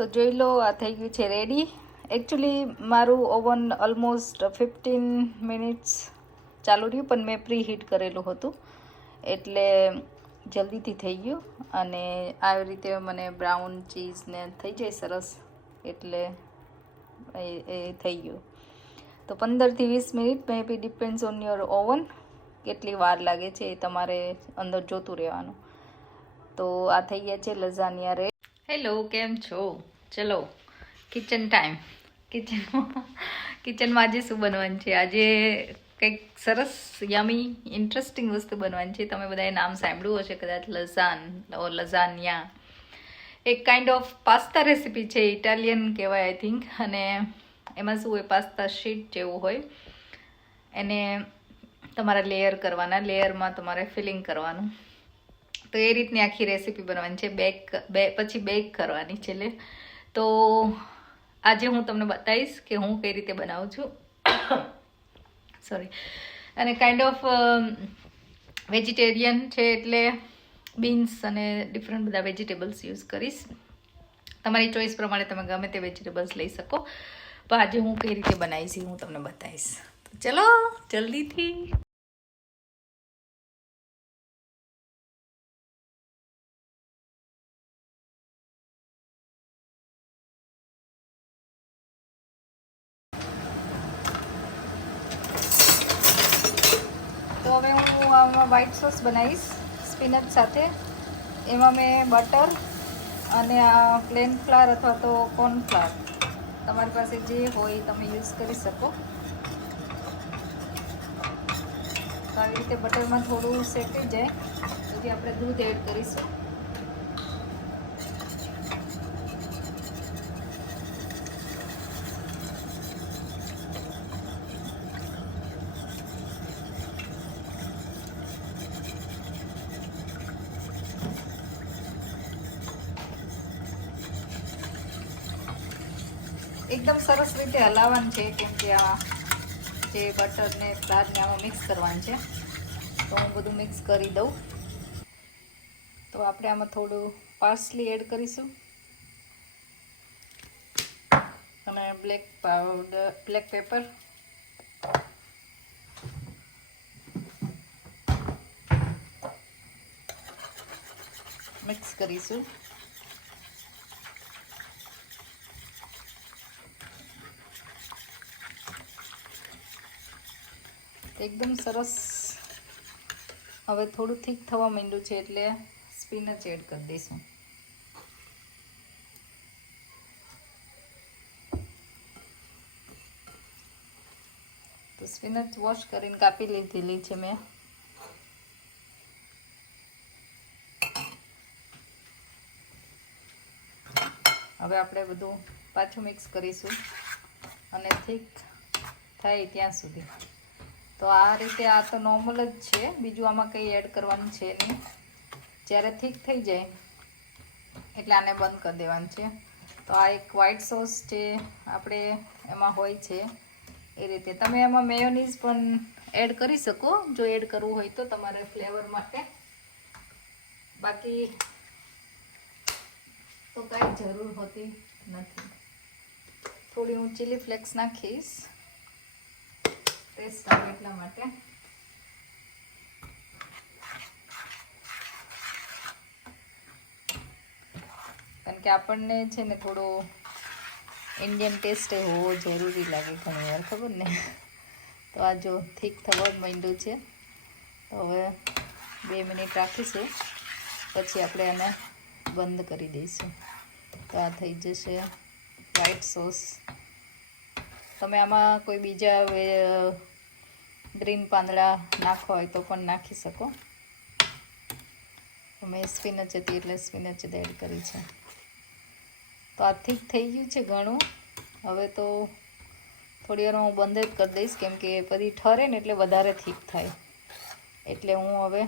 તો જોઈ લો, આ થઈ ગયું છે રેડી. એકચ્યુઅલી મારું ઓવન ઓલમોસ્ટ 15 મિનિટ્સ ચાલુ રહ્યું, પણ મેં પ્રી હીટ કરેલું હતું એટલે જલ્દીથી થઈ ગયું. અને આવી રીતે મને બ્રાઉન ચીઝ ને થઈ જાય સરસ, એટલે એ થઈ ગયું. તો 15 થી 20 minute may be, depends on your oven, કેટલી વાર લાગે છે એ તમારે અંદર જોતું રહેવાનું. તો આ થઈ ગયા છે લઝાનિયા રેડી. હેલો, કેમ છો? ચલો કિચન ટાઈમ. કિચનમાં આજે શું બનવાનું છે? આજે કંઈક સરસ યમી ઇન્ટરેસ્ટિંગ વસ્તુ બનવાની છે. તમે બધાએ નામ સાંભળ્યું હશે કદાચ, લઝાનિયા. એક કાઇન્ડ ઓફ પાસ્તા રેસીપી છે, ઇટાલિયન કહેવાય આઈ થિંક. અને એમાં શું હોય, પાસ્તા શીટ જેવું હોય, એને તમારે લેયર કરવાના, લેયરમાં તમારે ફિલિંગ કરવાનું. તો એ રીતની આખી રેસીપી બનવાની છે, પછી બેક કરવાની છે. તો આજે હું તમને બતાવીશ કે હું કઈ રીતે બનાવું છું. સોરી. અને કાઇન્ડ ઓફ વેજીટેરિયન છે, એટલે બીન્સ અને ડિફરન્ટ બધા વેજીટેબલ્સ યુઝ કરીશ. તમારી ચોઈસ પ્રમાણે તમે ગમે તે વેજીટેબલ્સ લઈ શકો. પણ આજે હું કઈ રીતે બનાવીશ હું તમને બતાવીશ. તો ચલો જલ્દીથી. તો હવે હું આમાં વ્હાઈટ સોસ બનાવીશ સ્પિનચ સાથે. એમાં મેં બટર અને આ પ્લેન ફ્લાવર અથવા તો કોર્નફ્લાવર, તમારી પાસે જે હોય તમે યુઝ કરી શકો. તો આવી રીતે બટરમાં થોડું શેકાઈ જાય પછી આપણે દૂધ એડ કરીશું. એકદમ સરસ રીતે હલાવવાનું છે, કેમ કે આ જે બટર ને ફ્લાવર ને આમાં મિક્સ કરવાનું છે. તો હું બધું મિક્સ કરી દઉં. તો આપણે આમાં થોડું પાર્સલી એડ કરીશું અને બ્લેક પેપર. મિક્સ કરીશું. એકદમ સરસ. હવે થોડું થીક થવા માંડ્યું છે, એટલે સ્પિનચ એડ કરી દઈશું. તો સ્પિનચ વોશ કરીને કાપી લીધેલી છે મેં. હવે આપણે બધું પાછું મિક્સ કરીશું અને થીક થાય ત્યાં સુધી. તો આ રીતે, આ તો નોર્મલ જ છે, બીજું આમાં કંઈ એડ કરવાનું છે નહીં. જ્યારે થીક થઈ જાય એટલે આને બંધ કરી દેવાનું છે. તો આ એક વ્હાઈટ સોસ જે આપણે એમાં હોય છે એ રીતે. તમે એમાં મેયોનીઝ પણ એડ કરી શકો, જો એડ કરવું હોય તો તમારે ફ્લેવર માટે. બાકી તો કાંઈ જરૂર હોતી નથી. થોડી હું ચીલી ફ્લેક્સ નાખીશ ટેસ્ટ આવે એટલા માટે. કારણ કે આપણને છે ને થોડો ઇન્ડિયન ટેસ્ટ હોવો જરૂરી લાગે ઘણી વાર, ખબર ને. તો આ જો થીક થવા માંડ્યું છે. તો હવે 2 મિનિટ રાખીશું, પછી આપણે એને બંધ કરી દઈશું. તો આ થઈ જશે વ્હાઈટ સોસ. તમે આમાં કોઈ બીજા ગ્રીન પાંદડા નાખવા હોય તો પણ નાખી શકો. મેં સ્પિનચ હતી એટલે સ્પિનચ જ એડ કરી છે. તો આ થીક થઈ ગયું છે ઘણું. હવે તો થોડી વાર હું બંધ જ કરી દઈશ, કેમ કે પછી ઠરે ને એટલે વધારે થીક થાય. એટલે હું હવે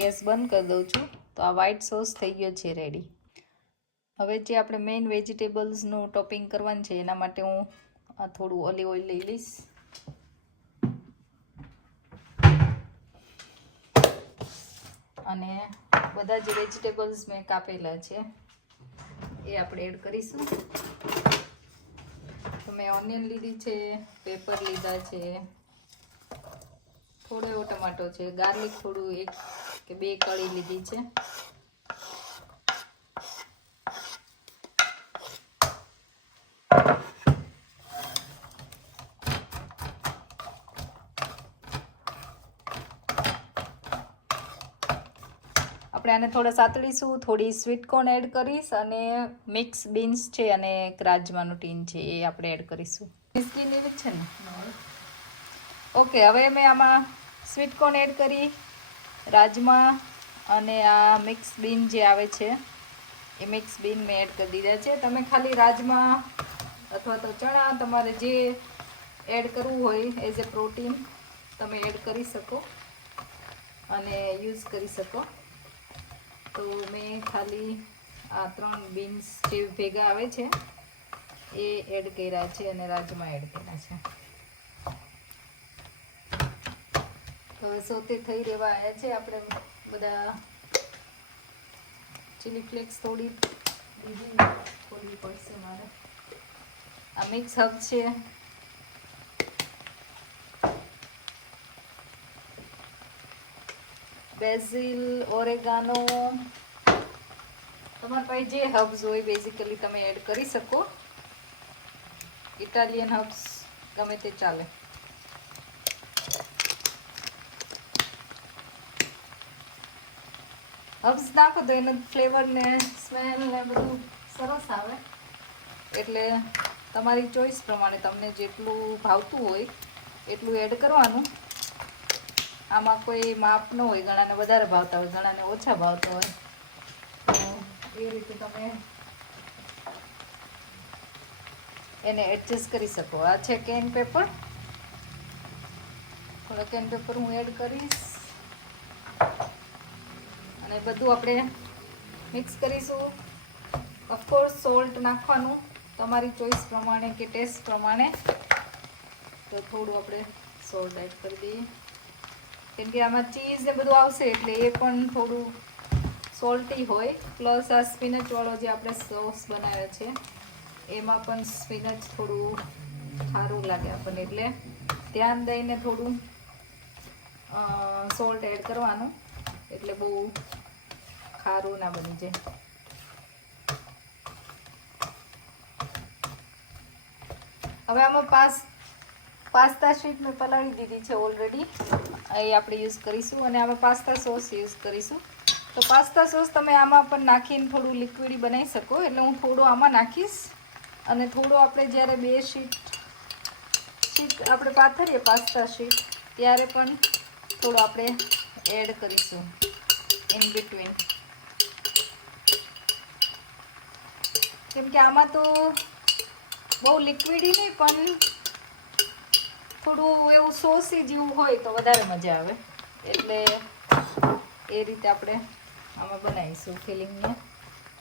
ગેસ બંધ કરી દઉં છું. તો આ વ્હાઈટ સોસ થઈ ગયો છે રેડી. હવે જે આપણે મેઇન વેજીટેબલ્સનું ટોપિંગ કરવાનું છે એના માટે હું આ થોડું ઓલિવ ઓઇલ લઈ લઈશ. અને બધા જ વેજીટેબલ્સ મેં કાપેલા છે. એ આપણે એડ કરીશું. તો મેં ઓનિયન લીધી છે, પેપર લીધા છે, થોડો એવો ટમાટો છે, ગાર્લિક થોડું 1 કે 2 કળી લીધી છે. આપણે આને થોડા સાતળીશું. થોડી સ્વીટ કોર્ન એડ કરીશ અને મિક્સ બીન્સ છે અને એક રાજમાનું ટીન છે એ આપણે એડ કરીશું. સ્કીન એવી જ છે ને? ઓકે, હવે મેં આમાં સ્વીટ કોર્ન એડ કરી, રાજમા અને આ મિક્સ બીન જે આવે છે એ મિક્સ બીન મેં એડ કરી દીધા છે. તમે ખાલી રાજમા અથવા તો ચણા તમારે જે એડ કરવું હોય એઝ એ પ્રોટીન તમે એડ કરી શકો અને યુઝ કરી શકો. તો મેં ખાલી આ 3 બીન્સ જે ભેગા આવે છે એ એડ કર્યા છે અને રાજમા એડ કર્યા છે. તો સોતે થઈ રહેવા આવ્યા છે. આપણે બધા ચીલી ફ્લેક્સ થોડી પડશે મારે. આ મિક્સ હબ છે. બેઝિલ, ઓરેગાનો, તમારા પાસે જે હર્બ્સ હોય બેઝિકલી તમે એડ કરી શકો. ઇટાલિયન હર્બ્સ ગમે તે ચાલે. હર્બ્સ નાખો તો એનો ફ્લેવર ને સ્મેલ ને બધું સરસ આવે. એટલે તમારી ચોઈસ પ્રમાણે તમને જેટલું ભાવતું હોય એટલું એડ કરવાનું. આમાં કોઈ માપ ન હોય, ઘણાને વધારે ભાવતા હોય, ઘણાને ઓછા ભાવતા હોય, તો એ રીતે તમે એને એડજસ્ટ કરી શકો. આ છે કેન પેપર. થોડો કેન પેપર હું એડ કરીશ અને બધું આપણે મિક્સ કરીશું. ઓફકોર્સ સોલ્ટ નાખવાનું તમારી ચોઈસ પ્રમાણે કે ટેસ્ટ પ્રમાણે. તો થોડું આપણે સોલ્ટ એડ કરી દઈએ, કેમ કે આમાં ચીઝ ને બધું આવશે એટલે એ પણ થોડું સોલ્ટી હોય. પ્લસ આ સ્પિનચ વાળો જે આપણે સોસ બનાવ્યો છે એમાં પણ સ્પિનચ થોડું સારું લાગે આપણને, એટલે ધ્યાન દઈને થોડું સોલ્ટ એડ કરવાનું, એટલે બહુ ખારું ના બની જાય. હવે આમાં પાસ્તા શીટ મેં પલાળી દીધી છે ઓલરેડી, એ આપણે યુઝ કરીશું. અને આમાં પાસ્તા સોસ યુઝ કરીશું. તો પાસ્તા સોસ તમે આમાં પણ નાખીને થોડું લિક્વિડી બનાવી શકો. એટલે હું થોડું આમાં નાખીશ અને થોડું આપણે જ્યારે 2 શીટ આપણે પાથરીએ પાસ્તા શીટ ત્યારે પણ થોડું આપણે એડ કરીશું ઇન બિટવીન. કેમ કે આમાં તો બહુ લિક્વિડી નહીં પણ થોડું એવું સોસી જેવું હોય તો વધારે મજા આવે. એટલે એ રીતે આપણે આમાં બનાવીશું ફિલિંગને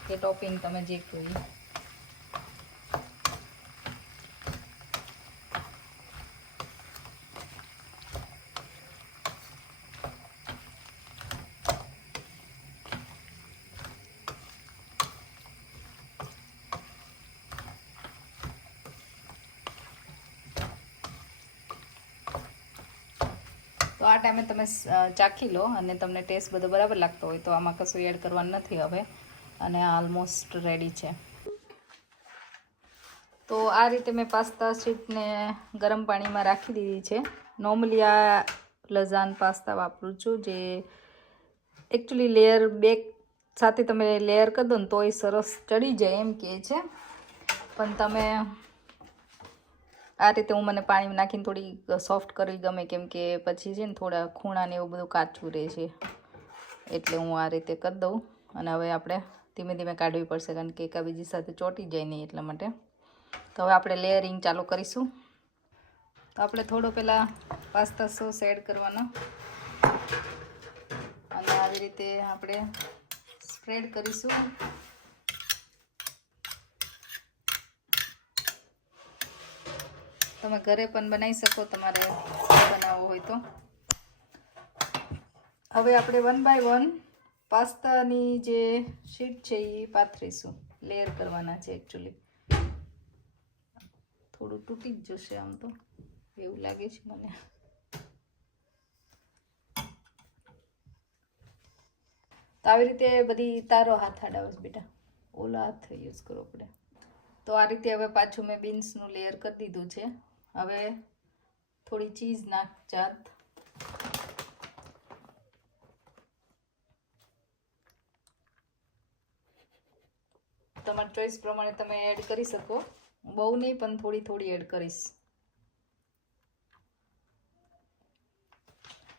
કે ટોપિંગ તમે જે કહો. તો આ ટાઈમે તમે ચાખી લો અને તમને ટેસ્ટ બધો બરાબર લાગતો હોય તો આમાં કશું એડ કરવાનું નથી હવે. અને ઓલમોસ્ટ રેડી છે. તો આ રીતે મેં પાસ્તા શીટને ગરમ પાણીમાં રાખી દીધી છે. નોર્મલી આ લઝાન પાસ્તા વાપરું છું, જે એકચ્યુઅલી લેયર બેક સાથે તમે લેયર કરી દો ને તોય સરસ ચડી જાય એમ કહે છે. પણ તમે આ રીતે હું મને પાણીમાં નાખીને થોડી સોફ્ટ કરવી ગમે, કેમ કે પછી છે ને થોડા ખૂણા ને એવું બધું કાચું રહે છે, એટલે હું આ રીતે કરી દઉં. અને હવે આપણે ધીમે ધીમે કાઢવી પડશે કારણ કે એકાબીજી સાથે ચોંટી જાય નહીં એટલા માટે. તો હવે આપણે લેયરિંગ ચાલુ કરીશું. તો આપણે થોડો પહેલાં પાસ્તા સોસ એડ કરવાનો અને આવી રીતે આપણે સ્પ્રેડ કરીશું. તમે ઘરે પણ બનાવી શકો તમારે બનાવવો હોય તો. હવે આપણે 1 બાય 1 પાસ્તાની જે શીટ છે એ પાથરીશું લેયર કરવાના છે એકચ્યુઅલી. થોડું તૂટી જ જશે આમ તો એવું લાગે છે મને. તો આવી રીતે બધી તારો હાથ અડાવશ બેટા, ઓલા હાથ યુઝ કરવો પડે. તો આ રીતે હવે પાછું મેં બીન્સનું લેયર કરી દીધું છે. હવે થોડી ચીઝ નાખ જાત. તમારી ચોઈસ પ્રમાણે તમે એડ કરી શકો, બહુ નહીં પણ થોડી થોડી એડ કરીશ.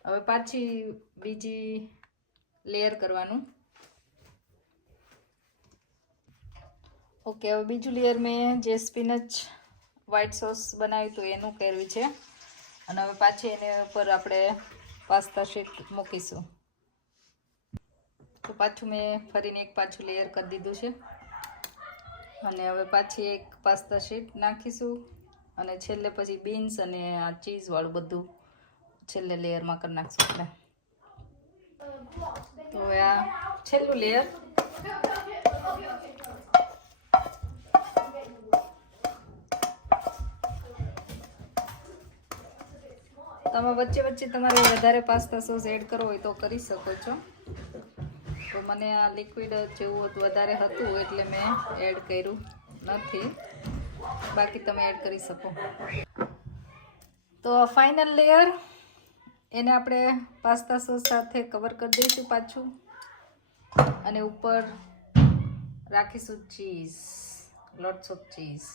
હવે પાછી બીજી લેયર કરવાનું. ઓકે, હવે બીજું લેયર મેં જે સ્પિનચ વ્હાઈટ સોસ બનાવ્યું હતું એનું કર્યું છે. અને હવે પાછી એની ઉપર આપણે પાસ્તા શીટ મૂકીશું. તો પાછું મેં ફરીને એક પાછું લેયર કરી દીધું છે. અને હવે પાછી એક પાસ્તા શીટ નાખીશું. અને છેલ્લે પછી બીન્સ અને આ ચીઝવાળું બધું છેલ્લે લેયરમાં કરી નાખશું આપણે. તો હવે આ છેલ્લું લેયર. તમે વચ્ચે વચ્ચે તમારે વધારે પાસ્તા સોસ એડ કરવો હોય તો કરી શકો છો. તો મને આ લિક્વિડ જેવું વધારે હતું એટલે મેં એડ કર્યું નથી, બાકી તમે એડ કરી શકો. તો ફાઇનલ લેયર એને આપણે પાસ્તા સોસ સાથે કવર કરી દઈશું પાછું. અને ઉપર રાખીશું ચીઝ, લોટ્સ ઓફ ચીઝ.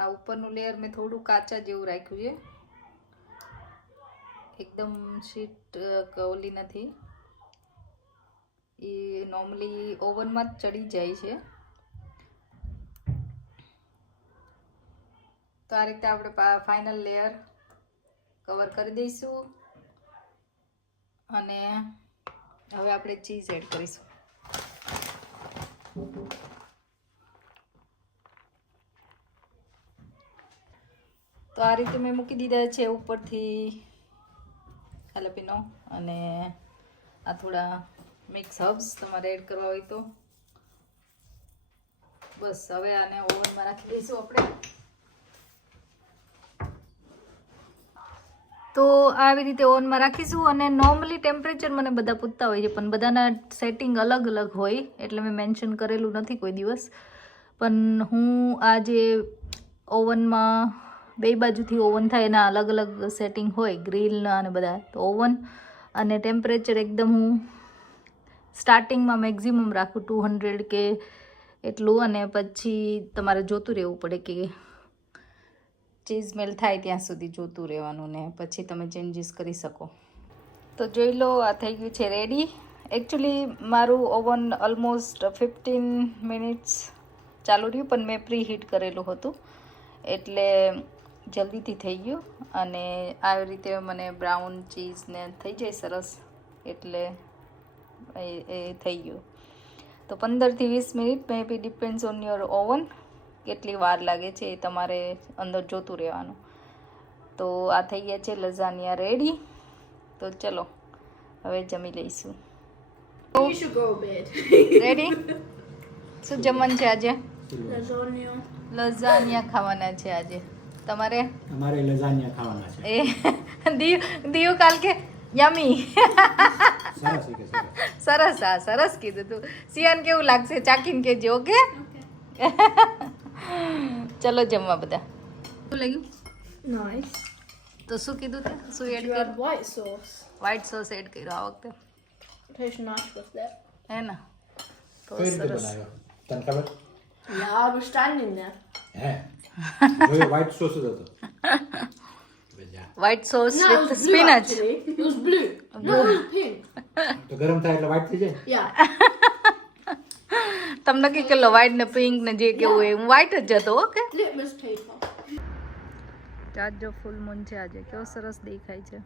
આ ઉપરનું લેયર મેં થોડું કાચા જેવું રાખ્યું છે, એકદમ શીટ ઓલી નથી. એ નોર્મલી ઓવનમાં જ ચડી જાય છે. તો આ રીતે આપણે ફાઇનલ લેયર કવર કરી દઈશું. અને હવે આપણે ચીઝ એડ કરીશું. તો આ રીતે મેં મૂકી દીધા છે ઉપરથી જાલાપીનો અને આ થોડા મિક્સ હર્બ્સ તમારે એડ કરવા હોય તો. બસ હવે આને ઓવનમાં રાખી દઈશું આપણે. તો આવી રીતે ઓવનમાં રાખીશું. અને નોર્મલી ટેમ્પરેચર મને બધા પૂછતા હોય છે, પણ બધાના સેટિંગ અલગ અલગ હોય એટલે મેં મેન્શન કરેલું નથી કોઈ દિવસ. પણ હું આ જે ઓવનમાં બે બાજુથી ઓવન થાય એના અલગ અલગ સેટિંગ હોય, ગ્રીલના અને બધા. તો ઓવન અને ટેમ્પરેચર એકદમ હું સ્ટાર્ટિંગમાં મેક્ઝિમમ રાખું 200 કે એટલું. અને પછી તમારે જોતું રહેવું પડે કે ચીઝ મેલ્ટ થાય ત્યાં સુધી જોતું રહેવાનું, ને પછી તમે ચેન્જીસ કરી શકો. તો જોઈ લો, આ થઈ ગયું છે રેડી. એકચ્યુઅલી મારું ઓવન ઓલમોસ્ટ 15 મિનિટ્સ ચાલુ રહ્યું, પણ મેં પ્રી હીટ કરેલું હતું એટલે જલ્દીથી થઈ ગયું. અને આવી રીતે મને બ્રાઉન ચીઝ ને થઈ જાય સરસ એટલે એ થઈ ગયું. તો 15 થી 20 minute may be, depends on your oven કેટલી વાર લાગે છે એ તમારે અંદર જોતું રહેવાનું. તો આ થઈ ગયા છે લઝાનિયા રેડી. તો ચલો હવે જમી લઈશું. રેડી? શું જમવાનું છે આજે? લઝાનિયા ખાવાના છે આજે. તમારે? અમારે લઝાનિયા ખાવાના છે. એ દિયુ કાલ કે યમી. સરસ છે કે સરસ. હા, સરસ કીધું તું. સિયાન કેવું લાગશે ચાખીને કહેજો. ઓકે, ચલો જમવા બધા. શું લાગ્યું? Nice. તો શું કીધું તે? શું એડ You કર્યું? add white sauce. White sauce add કર્યો આ વખતે, Tastes nice with it. હે ને? તો કઈ રીતે સરસ. બનાવ્યો તને ખબર? Yeah, I was standing there. હે જોયો વ્હાઈટ સોસ જ હતો. White sauce No, it with was blue spinach. actually. It was blue. No, it was pink. તો ગરમ થાય એટલે વ્હાઈટ થઈ જાય. Yeah. તમને નક્કી કેટલો વ્હાઈટ ને પિંક ને જે કેવું હોય, હું વ્હાઈટ જ હતો. Okay, Litmus paper. ચાજ જો ફૂલ મૂન છે આજે, કેવો સરસ દેખાય છે.